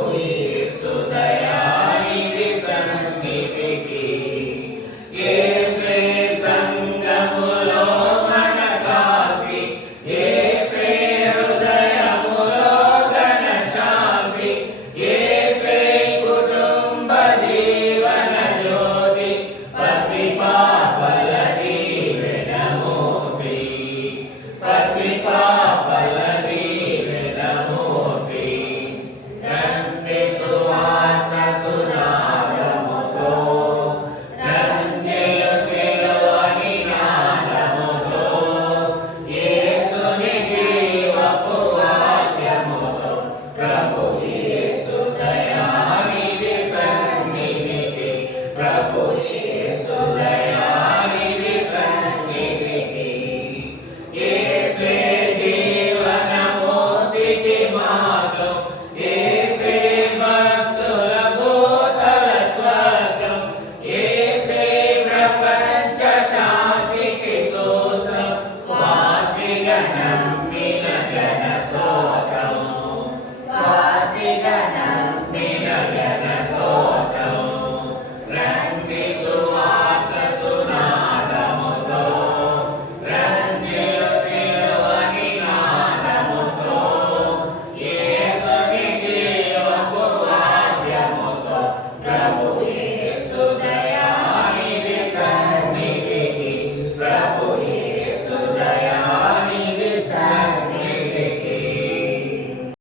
away.